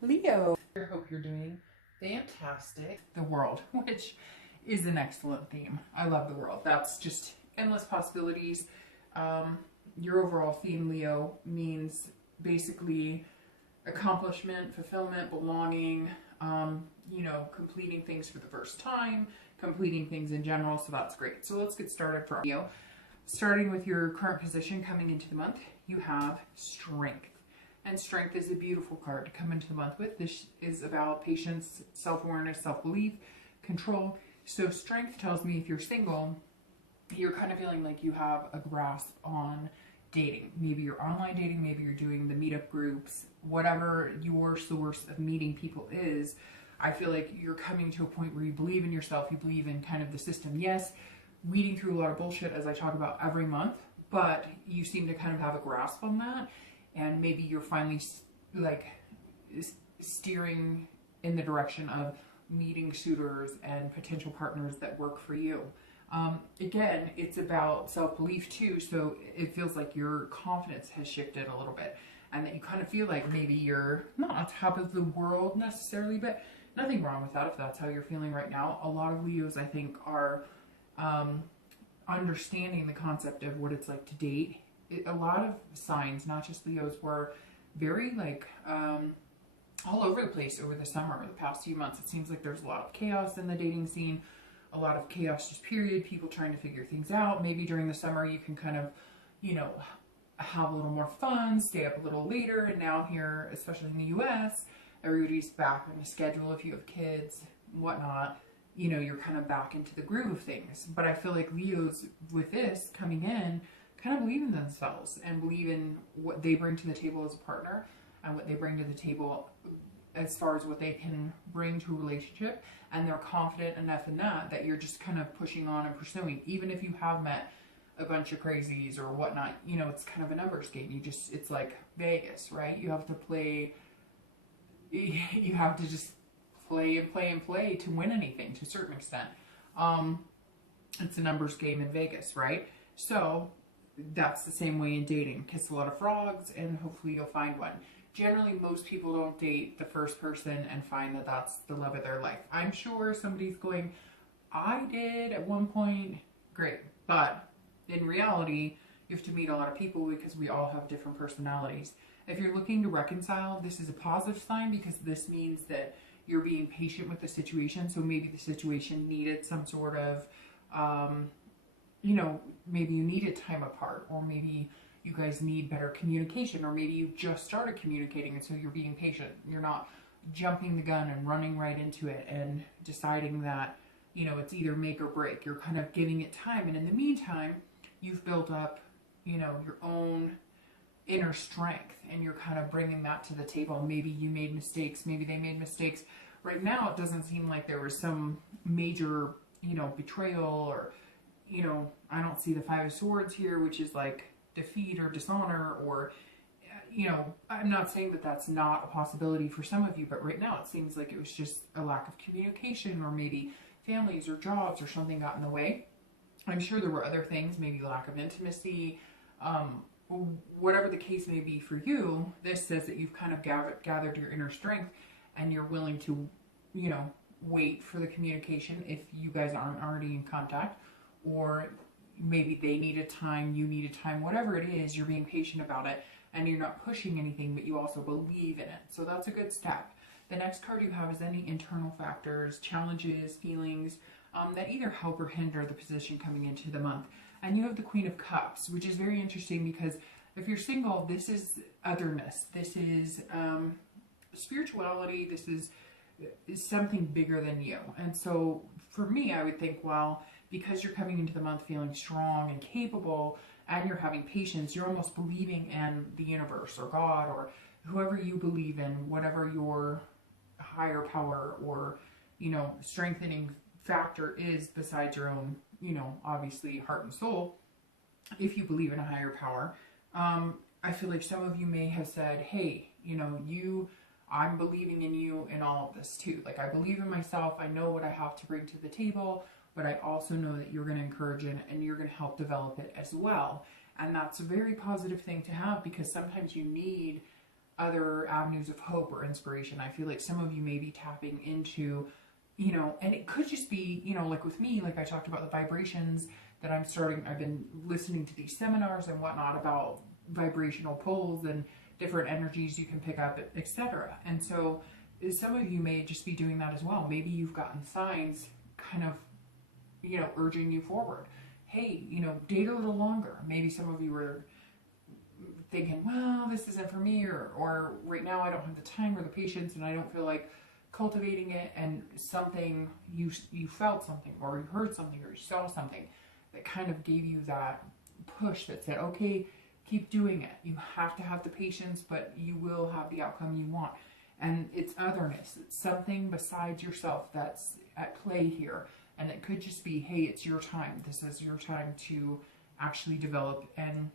Leo. I hope you're doing fantastic. The world, which is an excellent theme. I love the world. That's just endless possibilities. Your overall theme, Leo, means basically accomplishment, fulfillment, belonging, completing things for the first time, completing things in general. So that's great. So let's get started for Leo. Starting with your current position coming into the month, you have strength. And strength is a beautiful card to come into the month with. This is about patience, self-awareness, self-belief, control. So strength tells me if you're single, you're kind of feeling like you have a grasp on dating. Maybe you're online dating, maybe you're doing the meetup groups, whatever your source of meeting people is. I feel like you're coming to a point where you believe in yourself, you believe in kind of the system. Yes, weeding through a lot of bullshit as I talk about every month, but you seem to kind of have a grasp on that. And maybe you're finally like steering in the direction of meeting suitors and potential partners that work for you. Again, it's about self-belief too. So it feels like your confidence has shifted a little bit and that you kind of feel like maybe you're not on top of the world necessarily, but nothing wrong with that if that's how you're feeling right now. A lot of Leos, I think, are understanding the concept of what it's like to date. A lot of signs, not just Leos, were very all over the place over the summer, the past few months. It seems like there's a lot of chaos in the dating scene, a lot of chaos just period, people trying to figure things out. Maybe during the summer you can kind of, have a little more fun, stay up a little later. And now here, especially in the US, everybody's back on the schedule. If you have kids, whatnot, you're kind of back into the groove of things. But I feel like Leos with this coming in kind of believe in themselves and believe in what they bring to the table as a partner and what they bring to the table as far as what they can bring to a relationship. And they're confident enough in that you're just kind of pushing on and pursuing. Even if you have met a bunch of crazies or whatnot, it's kind of a numbers game. It's like Vegas, right? You have to just play and play and play to win anything to a certain extent. It's a numbers game in Vegas, right? So that's the same way in dating. Kiss a lot of frogs and hopefully you'll find one. Generally, most people don't date the first person and find that that's the love of their life. I'm sure somebody's going, I did at one point, great. But in reality, you have to meet a lot of people because we all have different personalities. If you're looking to reconcile, this is a positive sign because this means that you're being patient with the situation. So maybe the situation needed some sort of, maybe you needed time apart, or maybe you guys need better communication, or maybe you just started communicating and so you're being patient. You're not jumping the gun and running right into it and deciding that, it's either make or break. You're kind of giving it time. And in the meantime, you've built up, your own inner strength and you're kind of bringing that to the table. Maybe you made mistakes. Maybe they made mistakes. Right now, it doesn't seem like there was some major, betrayal or, I don't see the Five of Swords here, which is like defeat or dishonor or, I'm not saying that that's not a possibility for some of you, but right now it seems like it was just a lack of communication, or maybe families or jobs or something got in the way. I'm sure there were other things, maybe lack of intimacy, whatever the case may be for you. This says that you've kind of gathered your inner strength and you're willing to, wait for the communication if you guys aren't already in contact, or maybe they needed time, you needed time, whatever it is, you're being patient about it and you're not pushing anything, but you also believe in it. So that's a good step. The next card you have is any internal factors, challenges, feelings that either help or hinder the position coming into the month. And you have the Queen of Cups, which is very interesting because if you're single, this is otherness. This is spirituality. This is something bigger than you. And so for me, I would think, well, because you're coming into the month feeling strong and capable and you're having patience, you're almost believing in the universe or God or whoever you believe in, whatever your higher power or, strengthening factor is besides your own, obviously heart and soul. If you believe in a higher power, I feel like some of you may have said, hey, I'm believing in you in all of this too. Like, I believe in myself. I know what I have to bring to the table, but I also know that you're going to encourage it and you're going to help develop it as well. And that's a very positive thing to have because sometimes you need other avenues of hope or inspiration. I feel like some of you may be tapping into, you know, and it could just be, you know, like with me, like I talked about the vibrations that I've been listening to these seminars and whatnot about vibrational pulls and different energies you can pick up, etc. And so some of you may just be doing that as well. Maybe you've gotten signs kind of, you know, urging you forward. Hey, you know, date a little longer. Maybe some of you were thinking, well, this isn't for me, or right now I don't have the time or the patience and I don't feel like cultivating it, and something, you felt something or you heard something or you saw something that kind of gave you that push that said, okay, keep doing it. You have to have the patience, but you will have the outcome you want. And it's otherness. It's something besides yourself that's at play here. And it could just be, hey, it's your time. This is your time to actually develop and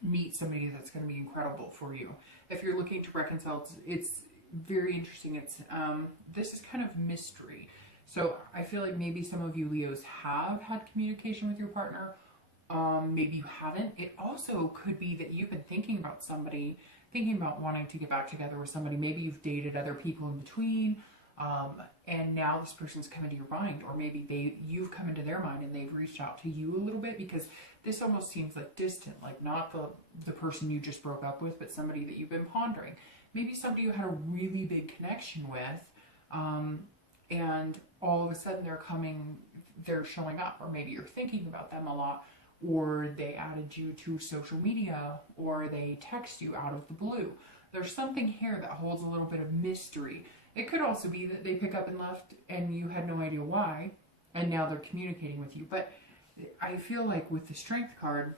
meet somebody that's going to be incredible for you. If you're looking to reconcile, it's very interesting. It's this is kind of mystery. So I feel like maybe some of you Leos have had communication with your partner. Maybe you haven't. It also could be that you've been thinking about somebody, thinking about wanting to get back together with somebody. Maybe you've dated other people in between, and now this person's come into your mind, or maybe you've come into their mind and they've reached out to you a little bit, because this almost seems like distant, like not the person you just broke up with, but somebody that you've been pondering. Maybe somebody you had a really big connection with, and all of a sudden they're showing up, or maybe you're thinking about them a lot, or they added you to social media, or they text you out of the blue. There's something here that holds a little bit of mystery. It could also be that they pick up and left and you had no idea why, and now they're communicating with you. But I feel like with the Strength card,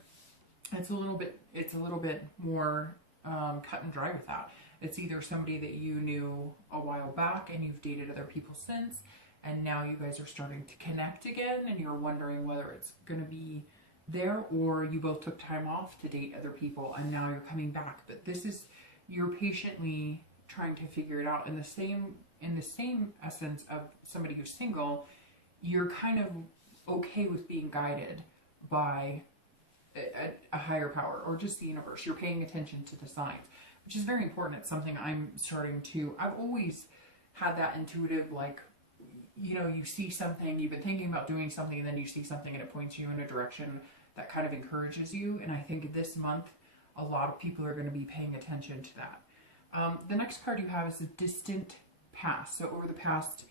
it's a little bit more cut and dry with that. It's either somebody that you knew a while back and you've dated other people since, and now you guys are starting to connect again and you're wondering whether it's going to be there, or you both took time off to date other people and now you're coming back. But this is, you're patiently trying to figure it out. In the same essence of somebody who's single, you're kind of okay with being guided by a higher power or just the universe. You're paying attention to the signs, which is very important. It's something I'm starting to, I've always had that intuitive, like, you know, you see something, you've been thinking about doing something, and then you see something and it points you in a direction that kind of encourages you. And I think this month, a lot of people are going to be paying attention to that. The next card you have is the distant past. So over the past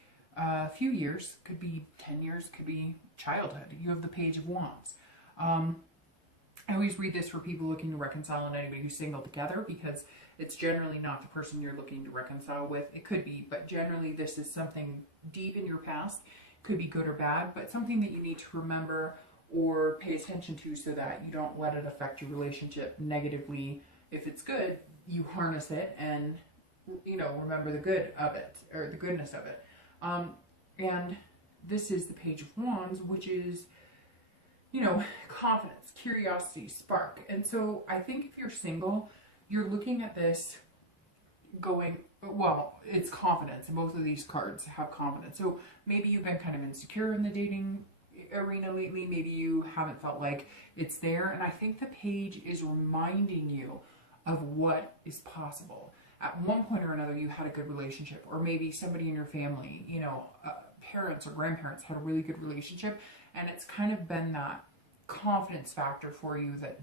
few years, could be 10 years, could be childhood. You have the Page of Wands. I always read this for people looking to reconcile and anybody who's single together, because it's generally not the person you're looking to reconcile with. It could be, but generally this is something deep in your past. Could be good or bad, but something that you need to remember or pay attention to so that you don't let it affect your relationship negatively. If it's good, you harness it and, you know, remember the good of it, or the goodness of it. And this is the Page of Wands, which is, you know, confidence, curiosity, spark. And so I think if you're single, you're looking at this going, well, it's confidence, and both of these cards have confidence. So maybe you've been kind of insecure in the dating arena lately. Maybe you haven't felt like it's there. And I think the page is reminding you of what is possible. At one point or another, you had a good relationship, or maybe somebody in your family, you know, parents or grandparents had a really good relationship, and it's kind of been that confidence factor for you that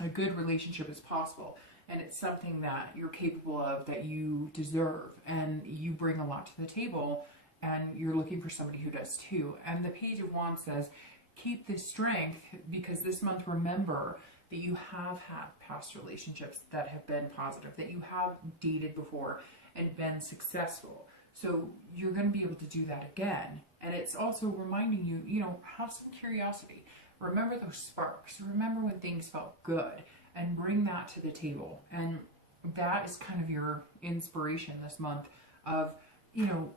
a good relationship is possible, and it's something that you're capable of, that you deserve, and you bring a lot to the table, and you're looking for somebody who does too. And the Page of Wands says, keep this strength, because this month, remember that you have had past relationships that have been positive, that you have dated before and been successful. So you're going to be able to do that again. And it's also reminding you, you know, have some curiosity. Remember those sparks. Remember when things felt good, and bring that to the table. And that is kind of your inspiration this month of, you know,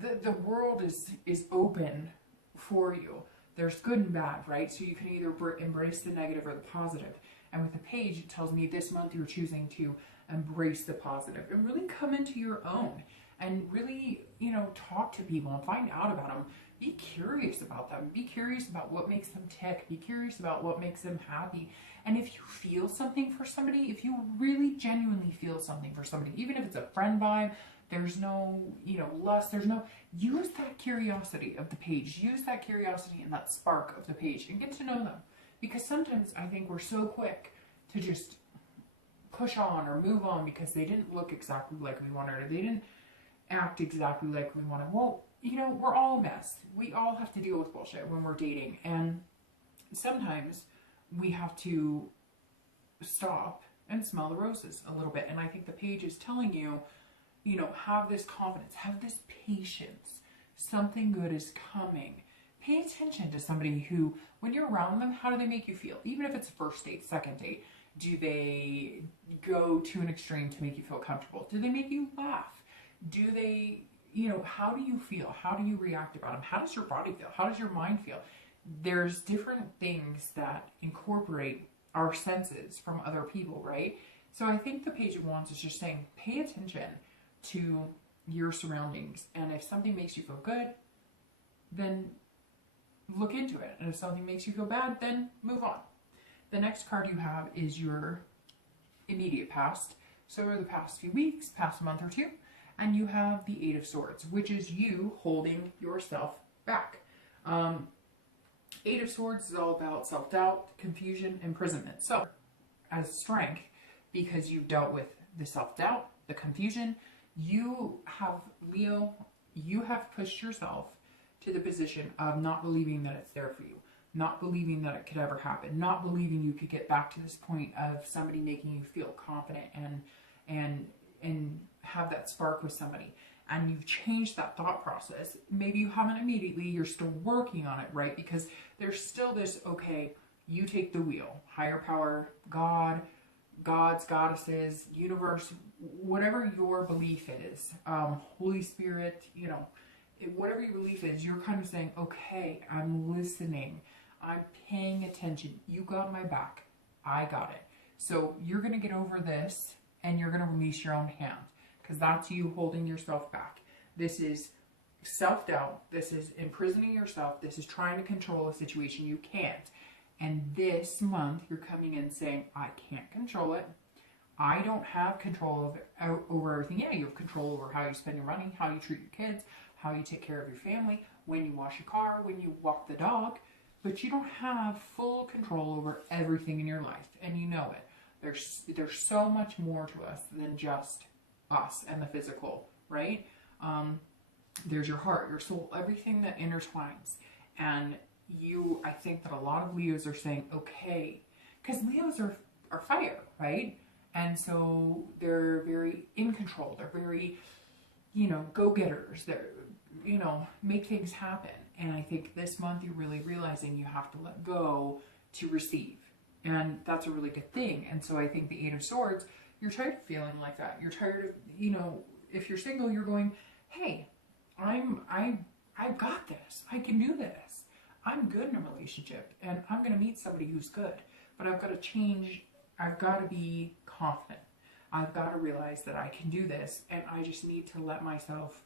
the world is open for you. There's good and bad, right? So you can either embrace the negative or the positive. And with the page, it tells me this month you're choosing to embrace the positive and really come into your own and really, you know, talk to people and find out about them. Be curious about them. Be curious about what makes them tick. Be curious about what makes them happy. And if you feel something for somebody, if you really genuinely feel something for somebody, even if it's a friend vibe, there's no, you know, lust, there's no, use that curiosity of the page. Use that curiosity and that spark of the page and get to know them. Because sometimes I think we're so quick to just push on or move on because they didn't look exactly like we wanted, or they didn't act exactly like we wanted. Well, you know, we're all a mess. We all have to deal with bullshit when we're dating. And sometimes we have to stop and smell the roses a little bit. And I think the page is telling you, you know, have this confidence, have this patience. Something good is coming. Pay attention to somebody who, when you're around them, how do they make you feel? Even if it's a first date, second date, do they go to an extreme to make you feel comfortable? Do they make you laugh? Do they, you know, how do you feel? How do you react about them? How does your body feel? How does your mind feel? There's different things that incorporate our senses from other people, right? So I think the Page of Wands is just saying, pay attention to your surroundings. And if something makes you feel good, then look into it. And if something makes you feel bad, then move on. The next card you have is your immediate past. So over the past few weeks, past month or two, and you have the Eight of Swords, which is you holding yourself back. Eight of Swords is all about self-doubt, confusion, imprisonment. So as strength, because you've dealt with the self-doubt, the confusion, you have, Leo, you have pushed yourself to the position of not believing that it's there for you, not believing that it could ever happen, not believing you could get back to this point of somebody making you feel confident and have that spark with somebody. And you've changed that thought process. Maybe you haven't immediately, you're still working on it, right? Because there's still this, okay, you take the wheel, higher power, God, gods, goddesses, universe, whatever your belief is, Holy Spirit, you know, whatever your belief is, you're kind of saying, okay, I'm listening, I'm paying attention, you got my back, I got it. So you're going to get over this and you're going to release your own hand, because that's you holding yourself back. This is self-doubt, this is imprisoning yourself, this is trying to control a situation you can't. And this month you're coming in saying, I can't control it. I don't have control over everything. Yeah, you have control over how you spend your money, how you treat your kids, how you take care of your family, when you wash your car, when you walk the dog, but you don't have full control over everything in your life, and you know it. There's so much more to us than just us and the physical, right? There's your heart, your soul, everything that intertwines. And I think that a lot of Leos are saying, okay, because Leos are fire, right? And so they're very in control. They're very, you know, go-getters. They're, you know, make things happen. And I think this month you're really realizing you have to let go to receive. And that's a really good thing. And so I think the Eight of Swords, you're tired of feeling like that. You're tired of, you know, if you're single, you're going, hey, I've got this. I can do this. I'm good in a relationship and I'm going to meet somebody who's good, but I've got to change. I've got to be confident. I've got to realize that I can do this, and I just need to let myself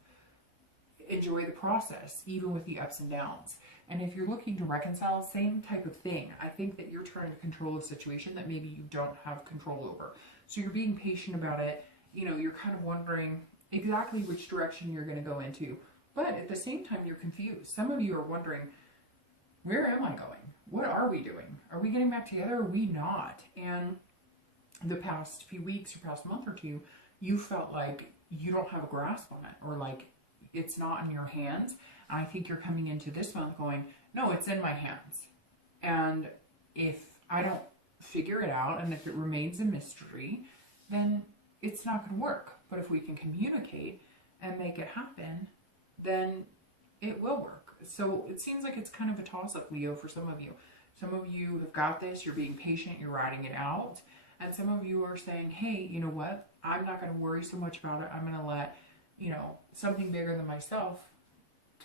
enjoy the process, even with the ups and downs. And if you're looking to reconcile, same type of thing. I think that you're trying to control a situation that maybe you don't have control over. So you're being patient about it. You know, you're kind of wondering exactly which direction you're going to go into. But at the same time, you're confused. Some of you are wondering, where am I going? What are we doing? Are we getting back together? Or are we not? And the past few weeks or past month or two, you felt like you don't have a grasp on it, or like it's not in your hands. And I think you're coming into this month going, no, it's in my hands. And if I don't figure it out, and if it remains a mystery, then it's not going to work. But if we can communicate and make it happen, then it will work. So it seems like it's kind of a toss-up, Leo, for some of you. Some of you have got this, you're being patient, you're riding it out. And some of you are saying, hey, you know what? I'm not going to worry so much about it. I'm going to let, you know, something bigger than myself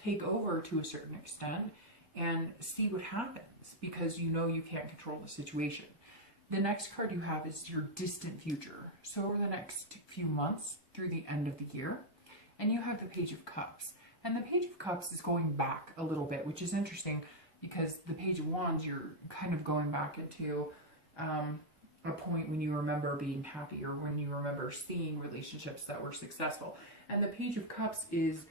take over to a certain extent and see what happens, because you know you can't control the situation. The next card you have is your distant future. So over the next few months through the end of the year, and you have the Page of Cups. And the Page of Cups is going back a little bit, which is interesting because the Page of Wands, you're kind of going back into a point when you remember being happy, or when you remember seeing relationships that were successful. And the Page of Cups is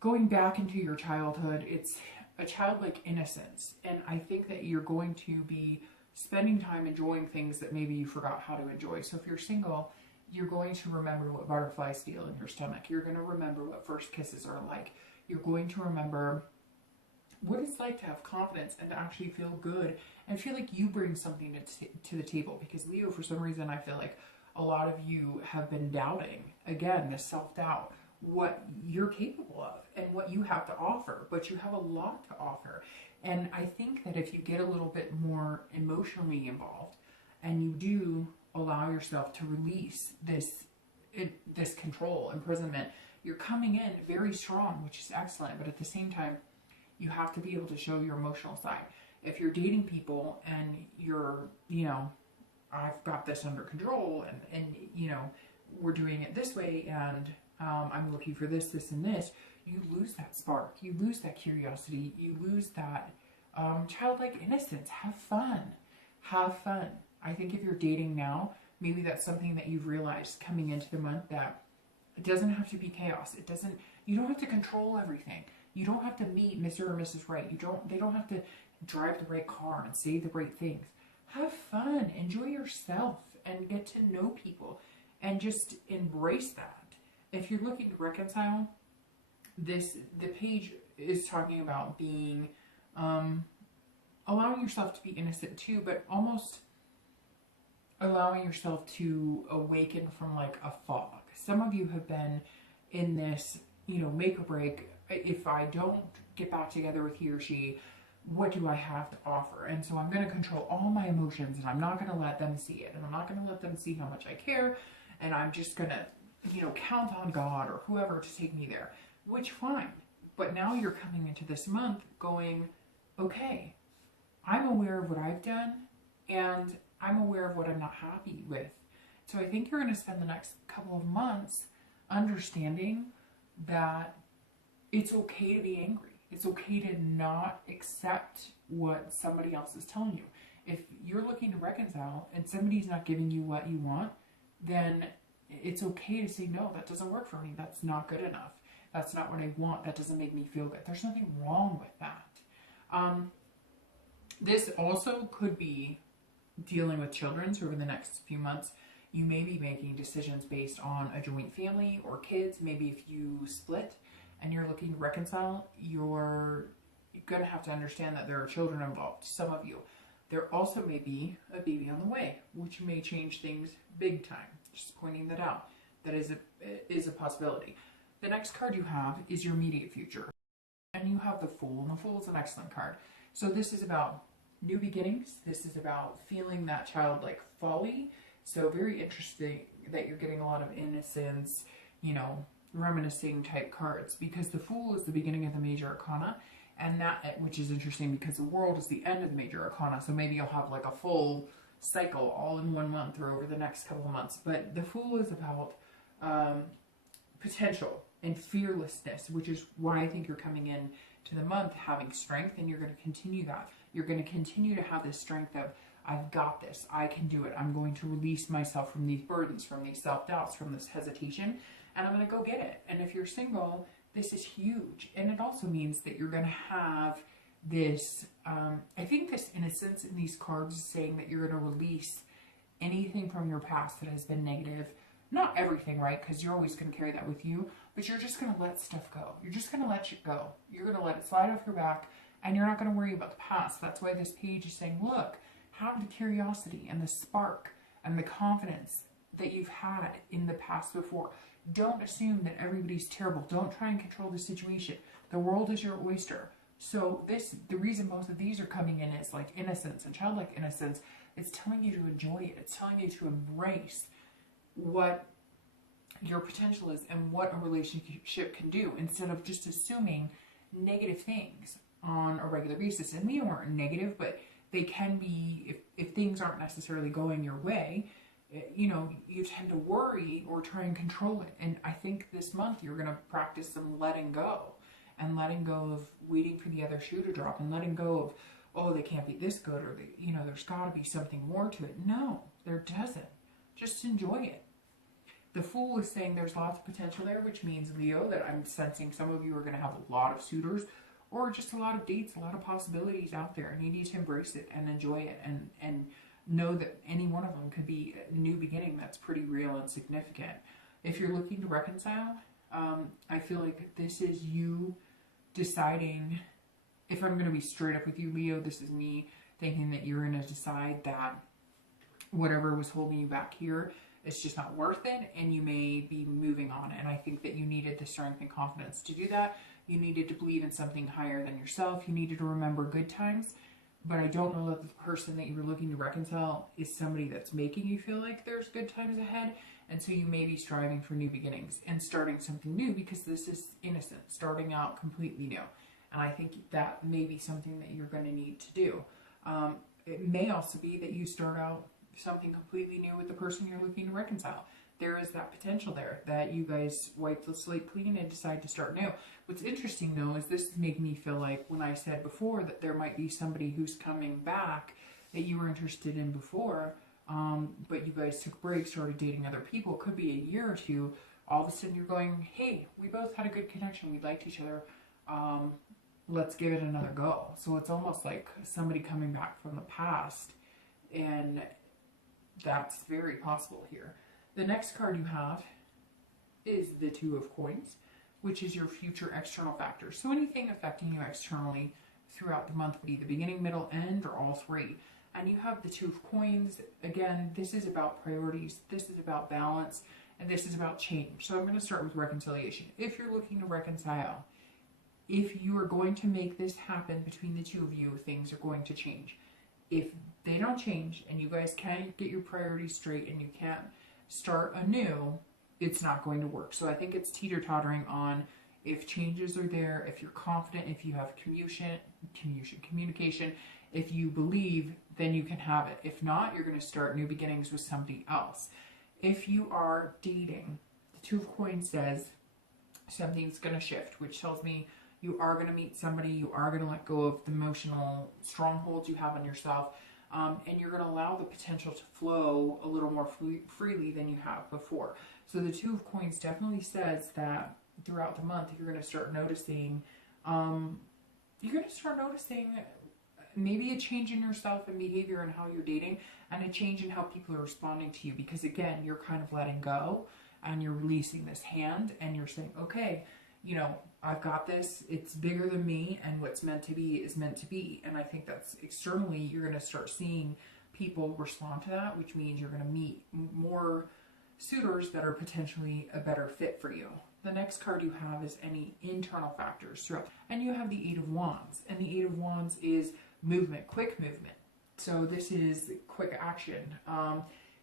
going back into your childhood. It's a childlike innocence. And I think that you're going to be spending time enjoying things that maybe you forgot how to enjoy. So if you're single, you're going to remember what butterflies feel in your stomach. You're going to remember what first kisses are like. You're going to remember what it's like to have confidence and to actually feel good and feel like you bring something to the table. Because Leo, for some reason, I feel like a lot of you have been doubting, again, the self-doubt, what you're capable of and what you have to offer, but you have a lot to offer. And I think that if you get a little bit more emotionally involved and you do allow yourself to release this control, imprisonment, you're coming in very strong, which is excellent. But at the same time, you have to be able to show your emotional side. If you're dating people and you're, you know, I've got this under control, and you know, we're doing it this way, and I'm looking for this, this, and this, you lose that spark. You lose that curiosity. You lose that childlike innocence. Have fun. Have fun. I think if you're dating now, maybe that's something that you've realized coming into the month, that it doesn't have to be chaos. You don't have to control everything. You don't have to meet Mr. or Mrs. Right. They don't have to drive the right car and say the right things. Have fun. Enjoy yourself and get to know people and just embrace that. If you're looking to reconcile, the page is talking about being, allowing yourself to be innocent too, but almost allowing yourself to awaken from like a fog. Some of you have been in this, you know, make or break. If I don't get back together with he or she, what do I have to offer? And so I'm going to control all my emotions, and I'm not going to let them see it, and I'm not going to let them see how much I care, and I'm just going to, you know, count on God or whoever to take me there, which fine. But now you're coming into this month going, okay, I'm aware of what I've done, and I'm aware of what I'm not happy with. So I think you're going to spend the next couple of months understanding that it's okay to be angry. It's okay to not accept what somebody else is telling you. If you're looking to reconcile and somebody's not giving you what you want, then it's okay to say, no, that doesn't work for me. That's not good enough. That's not what I want. That doesn't make me feel good. There's nothing wrong with that. This also could be dealing with children. So over the next few months, you may be making decisions based on a joint family or kids. Maybe if you split and you're looking to reconcile, you're going to have to understand that there are children involved, some of you. There also may be a baby on the way, which may change things big time. Just pointing that out. That is a possibility. The next card you have is your immediate future. And you have the Fool, and the Fool is an excellent card. So this is about new beginnings. This is about feeling that childlike folly. So very interesting that you're getting a lot of innocence, you know, reminiscing type cards, because the Fool is the beginning of the major arcana, and that, which is interesting because the World is the end of the major arcana. So maybe you'll have like a full cycle all in 1 month or over the next couple of months. But the Fool is about potential and fearlessness, which is why I think you're coming in to the month having strength, and you're going to continue that. You're going to continue to have this strength of, I've got this, I can do it. I'm going to release myself from these burdens, from these self-doubts, from this hesitation, and I'm going to go get it. And if you're single, this is huge. And it also means that you're going to have this, I think this innocence in these cards is saying that you're going to release anything from your past that has been negative. Not everything, right? Because you're always going to carry that with you, but you're just going to let stuff go. You're just going to let it go. You're going to let it slide off your back, and you're not going to worry about the past. That's why this page is saying, look, have the curiosity and the spark and the confidence that you've had in the past before. Don't assume that everybody's terrible. Don't try and control the situation. The world is your oyster. So the reason most of these are coming in is like innocence and childlike innocence. It's telling you to enjoy it. It's telling you to embrace what your potential is and what a relationship can do, instead of just assuming negative things on a regular basis. And we aren't negative, but they can be, if things aren't necessarily going your way, you know, you tend to worry or try and control it. And I think this month you're going to practice some letting go, and letting go of waiting for the other shoe to drop, and letting go of, oh, they can't be this good, or you know, there's got to be something more to it. No, there doesn't. Just enjoy it. The Fool is saying there's lots of potential there, which means, Leo, that I'm sensing some of you are going to have a lot of suitors, or just a lot of dates, a lot of possibilities out there, and you need to embrace it and enjoy it, and know that any one of them could be a new beginning that's pretty real and significant. If you're looking to reconcile, I feel like this is you deciding, if I'm going to be straight up with you, Leo, this is me thinking that you're going to decide that whatever was holding you back here, it's just not worth it, and you may be moving on. And I think that you needed the strength and confidence to do that. You needed to believe in something higher than yourself. You needed to remember good times. But I don't know that the person that you were looking to reconcile is somebody that's making you feel like there's good times ahead. And so you may be striving for new beginnings and starting something new, because this is innocent, starting out completely new. And I think that may be something that you're going to need to do. It may also be that you start out something completely new with the person you're looking to reconcile. There is that potential there that you guys wipe the slate clean and decide to start new. What's interesting though is this is making me feel like when I said before that there might be somebody who's coming back that you were interested in before, but you guys took breaks, started dating other people. It could be a year or two. All of a sudden you're going, hey, we both had a good connection. We liked each other. Let's give it another go. So it's almost like somebody coming back from the past, and that's very possible here. The next card you have is the Two of Coins, which is your future external factors. So anything affecting you externally throughout the month, be the beginning, middle, end, or all three. And you have the Two of Coins. Again, this is about priorities. This is about balance. And this is about change. So I'm going to start with reconciliation. If you're looking to reconcile, if you are going to make this happen between the two of you, things are going to change. If they don't change and you guys can't get your priorities straight and you can't start anew, it's not going to work. So I think it's teeter-tottering on if changes are there, if you're confident, if you have communication, if you believe, then you can have it. If not, you're going to start new beginnings with somebody else. If you are dating, the Two of Coins says something's going to shift, which tells me you are going to meet somebody, you are going to let go of the emotional strongholds you have on yourself, and you're going to allow the potential to flow a little more freely than you have before. So the Two of Coins definitely says that throughout the month, you're going to start noticing, maybe a change in yourself and behavior and how you're dating, and a change in how people are responding to you. Because again, you're kind of letting go and you're releasing this hand and you're saying, okay, you know, I've got this. It's bigger than me, and what's meant to be is meant to be. And I think that's externally, you're going to start seeing people respond to that, which means you're going to meet more suitors that are potentially a better fit for you. The next card you have is any internal factors throughout. And you have the Eight of Wands. And the Eight of Wands is movement, quick movement. So this is quick action.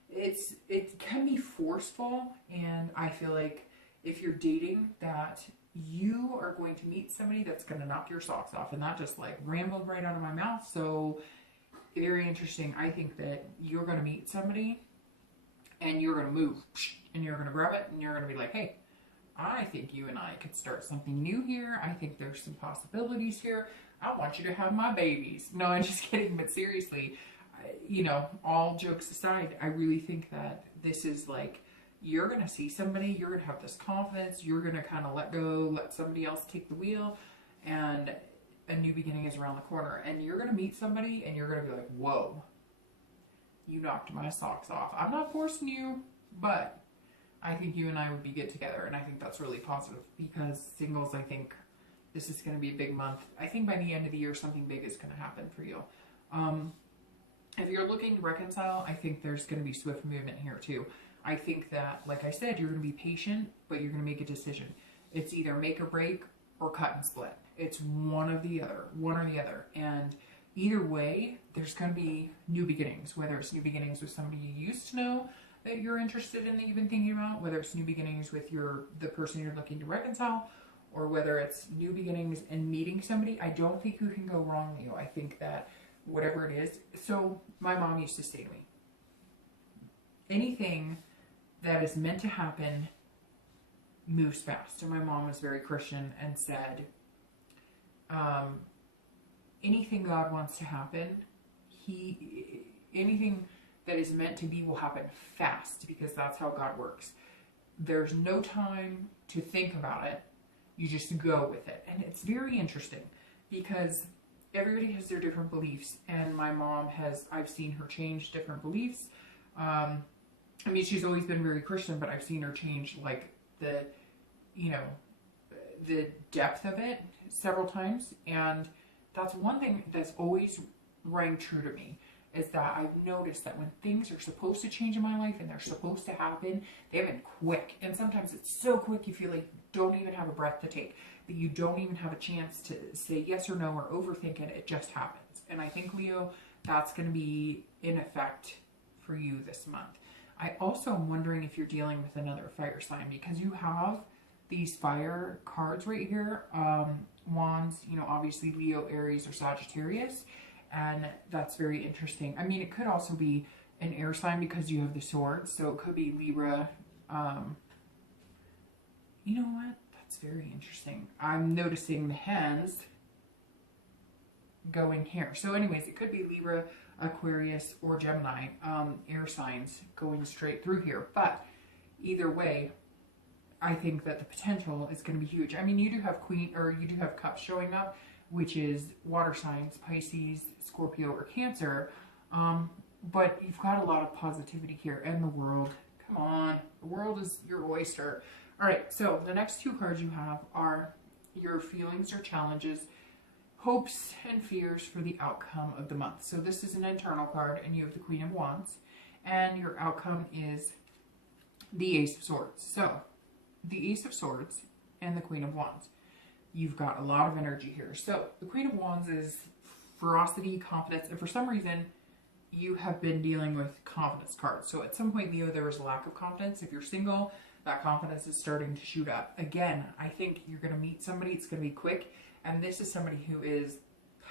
It can be forceful, and I feel like if you're dating, that you are going to meet somebody that's going to knock your socks off. And that just like rambled right out of my mouth. So very interesting. I think that you're going to meet somebody and you're going to move and you're going to grab it and you're going to be like, hey, I think you and I could start something new here. I think there's some possibilities here. I want you to have my babies. No, I'm just kidding. But seriously, you know, all jokes aside, I really think that this is like, you're going to see somebody, you're going to have this confidence, you're going to kind of let go, let somebody else take the wheel, and a new beginning is around the corner. And you're going to meet somebody and you're going to be like, whoa, you knocked my socks off. I'm not forcing you, but I think you and I would be good together. And I think that's really positive, because singles, I think this is going to be a big month. I think by the end of the year, something big is going to happen for you. If you're looking to reconcile, I think there's going to be swift movement here too. I think that, like I said, you're going to be patient, but you're going to make a decision. It's either make or break or cut and split. It's one or the other. And either way, there's going to be new beginnings, whether it's new beginnings with somebody you used to know that you're interested in, that you've been thinking about, whether it's new beginnings with the person you're looking to reconcile, or whether it's new beginnings and meeting somebody. I don't think you can go wrong, Leo. I think that whatever it is. So my mom used to say to me, anything that is meant to happen moves fast. And my mom was very Christian and said, anything God wants to happen, anything that is meant to be will happen fast, because that's how God works. There's no time to think about it. You just go with it. And it's very interesting because everybody has their different beliefs, and my mom I've seen her change different beliefs. I mean, she's always been very Christian, but I've seen her change like the depth of it several times. And that's one thing that's always rang true to me, is that I've noticed that when things are supposed to change in my life and they're supposed to happen, they happen quick. And sometimes it's so quick you feel like you don't even have a breath to take, that you don't even have a chance to say yes or no or overthink it. It just happens. And I think, Leo, that's going to be in effect for you this month. I also am wondering if you're dealing with another fire sign, because you have these fire cards right here. Wands, obviously Leo, Aries, or Sagittarius. And that's very interesting. I mean, it could also be an air sign because you have the swords. So it could be Libra. You know what? That's very interesting. I'm noticing the hands going here. So anyways, it could be Libra, Aquarius, or Gemini, air signs going straight through here. But either way, I think that the potential is going to be huge. I mean, you do have Cups showing up, which is water signs, Pisces, Scorpio, or Cancer. But you've got a lot of positivity here. And the world, come on, the world is your oyster. All right, so the next two cards you have are your feelings or challenges, hopes and fears for the outcome of the month. So this is an internal card, and you have the Queen of Wands, and your outcome is the Ace of Swords. So the Ace of Swords and the Queen of Wands, you've got a lot of energy here. So the Queen of Wands is ferocity, confidence, and for some reason you have been dealing with confidence cards. So at some point, Leo, there was a lack of confidence. If you're single, that confidence is starting to shoot up. Again, I think you're going to meet somebody, it's going to be quick, and this is somebody who is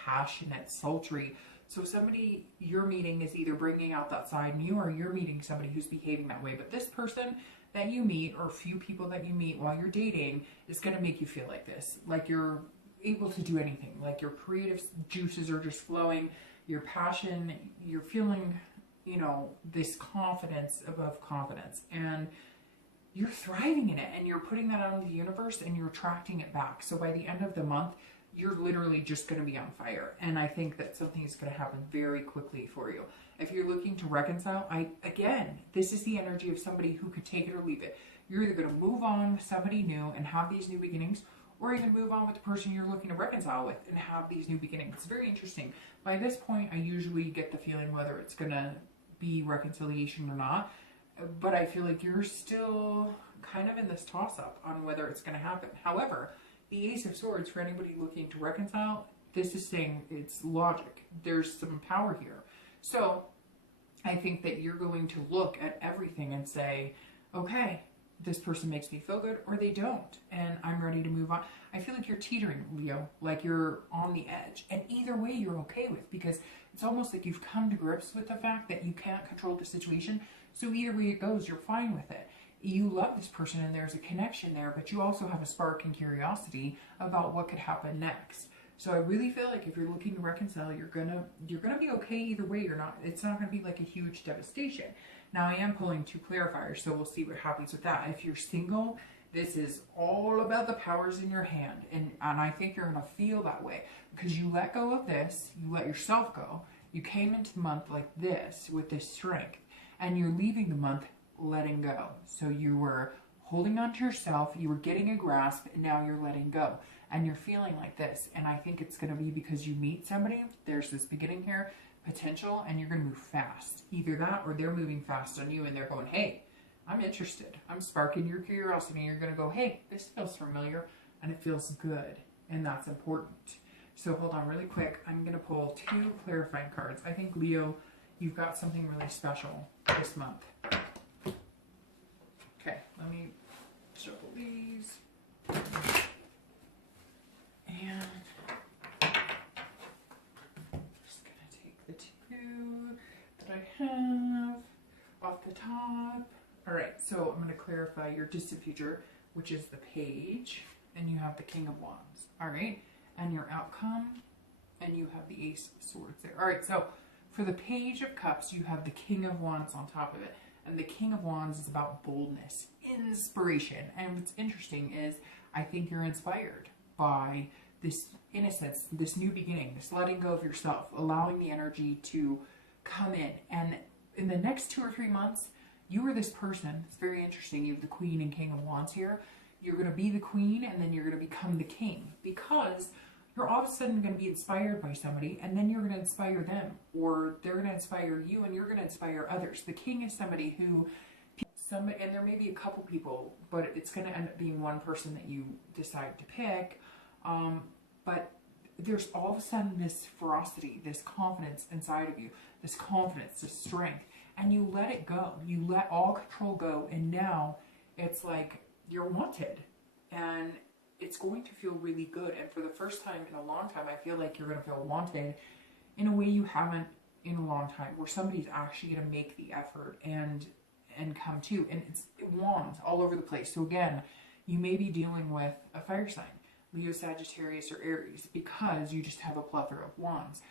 passionate, sultry. So somebody you're meeting is either bringing out that side in you, or you're meeting somebody who's behaving that way. But this person that you meet, or a few people that you meet while you're dating, is going to make you feel like this, like you're able to do anything, like your creative juices are just flowing, your passion, you're feeling, this confidence above confidence, and you're thriving in it, and you're putting that out into the universe, and you're attracting it back. So by the end of the month, you're literally just going to be on fire. And I think that something is going to happen very quickly for you. If you're looking to reconcile, again, this is the energy of somebody who could take it or leave it. You're either going to move on with somebody new and have these new beginnings, or you can move on with the person you're looking to reconcile with and have these new beginnings. It's very interesting. By this point, I usually get the feeling whether it's going to be reconciliation or not. But I feel like you're still kind of in this toss-up on whether it's going to happen. However, the Ace of Swords, for anybody looking to reconcile, this is saying it's logic. There's some power here. So I think that you're going to look at everything and say, okay, this person makes me feel good, or they don't, and I'm ready to move on. I feel like you're teetering, Leo, like you're on the edge. And either way, you're okay with, because it's almost like you've come to grips with the fact that you can't control the situation. So either way it goes, you're fine with it. You love this person and there's a connection there, but you also have a spark and curiosity about what could happen next. So I really feel like if you're looking to reconcile, you're gonna be okay either way. It's not gonna be like a huge devastation. Now I am pulling two clarifiers, so we'll see what happens with that. If you're single, this is all about the powers in your hand, and I think you're gonna feel that way because you let go of this, you let yourself go. You came into the month like this with this strength, and you're leaving the month letting go. So you were holding on to yourself, you were getting a grasp, and now you're letting go. And you're feeling like this. And I think it's going to be because you meet somebody, there's this beginning here, potential, and you're going to move fast. Either that, or they're moving fast on you and they're going, hey, I'm interested. I'm sparking your curiosity. And you're going to go, hey, this feels familiar and it feels good. And that's important. So hold on really quick. I'm going to pull two clarifying cards. I think, Leo, you've got something really special this month. Okay, let me shuffle these. And I'm just going to take the two that I have off off the top. All right, so I'm going to clarify your distant future, which is the Page, and you have the King of Wands. All right, and your outcome, and you have the Ace of Swords there. All right, so for the Page of Cups, you have the King of Wands on top of it. And the King of Wands is about boldness, inspiration. And what's interesting is I think you're inspired by this innocence, this new beginning, this letting go of yourself, allowing the energy to come in. And in the next 2 or 3 months, you are this person. It's very interesting. You have the Queen and King of Wands here. You're going to be the Queen, and then you're going to become the King, because you're all of a sudden going to be inspired by somebody, and then you're going to inspire them, or they're going to inspire you, and you're going to inspire others. The King is somebody who, and there may be a couple people, but it's going to end up being one person that you decide to pick. But there's all of a sudden this ferocity, this confidence inside of you, this confidence, this strength, and you let it go. You let all control go, and now it's like you're wanted, and it's going to feel really good. And for the first time in a long time, I feel like you're going to feel wanted in a way you haven't in a long time, where somebody's actually going to make the effort and come to. And it's wands all over the place. So again, you may be dealing with a fire sign, Leo, Sagittarius, or Aries, because you just have a plethora of wands.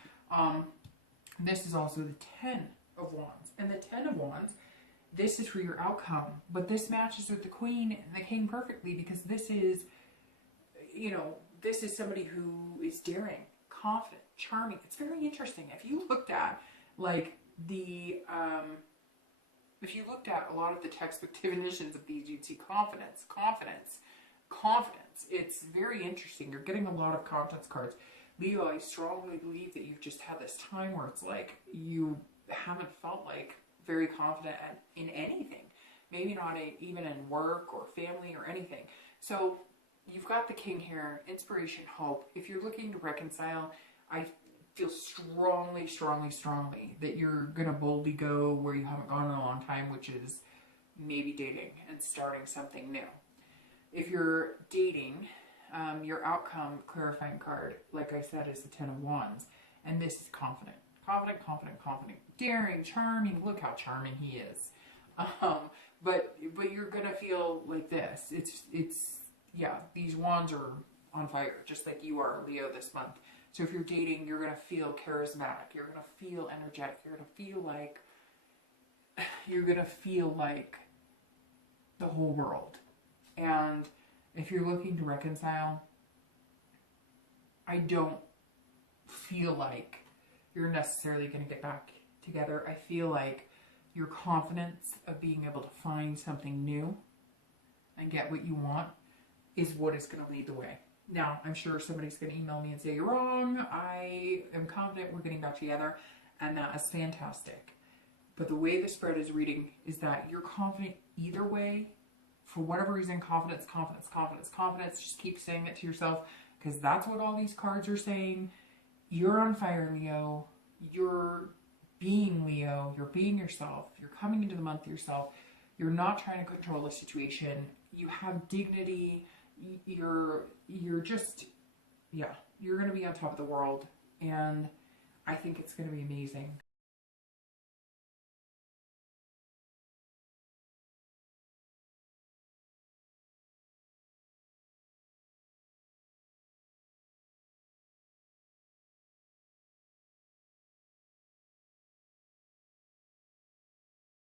This is also the 10 of Wands. And the 10 of Wands, this is for your outcome. But this matches with the Queen and the King perfectly, because this is, you know, this is somebody who is daring, confident, charming. It's very interesting. If you looked at, like, if you looked at a lot of the textbook definitions of these, you'd see confidence, confidence, confidence. It's very interesting. You're getting a lot of confidence cards. Leo, I strongly believe that you've just had this time where it's like you haven't felt like very confident in anything. Maybe not even in work or family or anything. So you've got the King here, inspiration, hope. If you're looking to reconcile, I feel strongly, strongly, strongly that you're going to boldly go where you haven't gone in a long time, which is maybe dating and starting something new. If you're dating, your outcome clarifying card, like I said, is the 10 of Wands. And this is confident. Confident, confident, confident. Daring, charming. Look how charming he is. But you're going to feel like this. Yeah, these wands are on fire, just like you are, Leo, this month. So if you're dating, you're going to feel charismatic. You're going to feel energetic. You're going to feel like the whole world. And if you're looking to reconcile, I don't feel like you're necessarily going to get back together. I feel like your confidence of being able to find something new and get what you want is what is going to lead the way. Now, I'm sure somebody's going to email me and say, you're wrong. I am confident we're getting back together. And that is fantastic. But the way the spread is reading is that you're confident either way. For whatever reason, confidence, confidence, confidence, confidence. Just keep saying it to yourself, because that's what all these cards are saying. You're on fire, Leo. You're being Leo. You're being yourself. You're coming into the month yourself. You're not trying to control the situation. You have dignity. You're just, yeah, you're going to be on top of the world. And I think it's going to be amazing.